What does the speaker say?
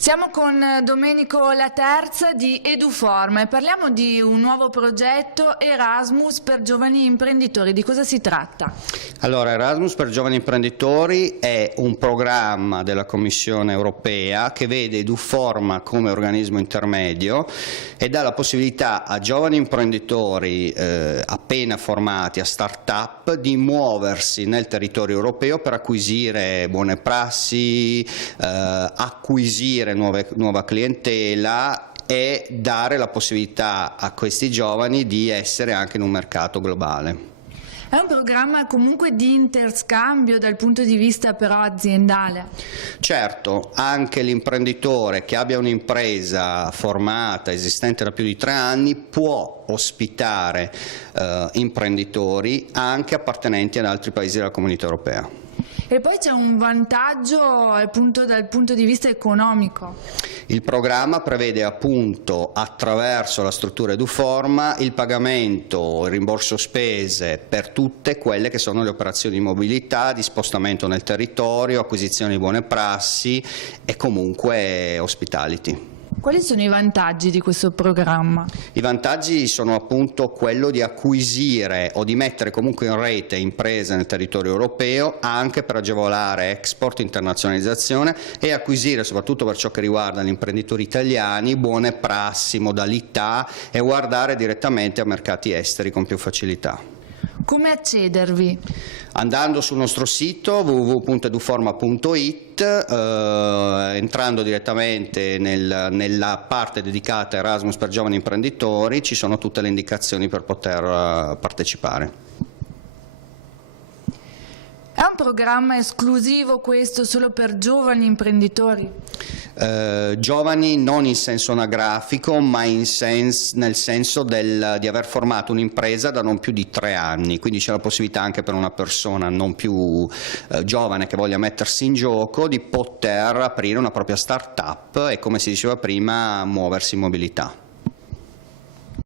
Siamo con Domenico Laterza di Eduforma e parliamo di un nuovo progetto Erasmus per giovani imprenditori. Di cosa si tratta? Allora, Erasmus per giovani imprenditori è un programma della Commissione europea che vede Eduforma come organismo intermedio e dà la possibilità a giovani imprenditori appena formati, a start-up, di muoversi nel territorio europeo per acquisire buone prassi, acquisire nuova clientela e dare la possibilità a questi giovani di essere anche in un mercato globale. È un programma comunque di interscambio dal punto di vista però aziendale. Certo, anche l'imprenditore che abbia un'impresa formata, esistente da più di 3 anni, può ospitare imprenditori anche appartenenti ad altri paesi della Comunità Europea. E poi c'è un vantaggio appunto dal punto di vista economico. Il programma prevede appunto attraverso la struttura Eduforma il pagamento, il rimborso spese per tutte quelle che sono le operazioni di mobilità, di spostamento nel territorio, acquisizione di buone prassi e comunque hospitality. Quali sono i vantaggi di questo programma? I vantaggi sono appunto quello di acquisire o di mettere comunque in rete imprese nel territorio europeo anche per agevolare export, internazionalizzazione e acquisire, soprattutto per ciò che riguarda gli imprenditori italiani, buone prassi, modalità e guardare direttamente a mercati esteri con più facilità. Come accedervi? Andando sul nostro sito www.eduforma.it, entrando direttamente nella parte dedicata a Erasmus per giovani imprenditori, ci sono tutte le indicazioni per poter partecipare. È un programma esclusivo questo solo per giovani imprenditori? Giovani non in senso anagrafico, ma nel senso di aver formato un'impresa da non più di 3 anni, quindi c'è la possibilità anche per una persona non più giovane che voglia mettersi in gioco di poter aprire una propria start-up e, come si diceva prima, muoversi in mobilità.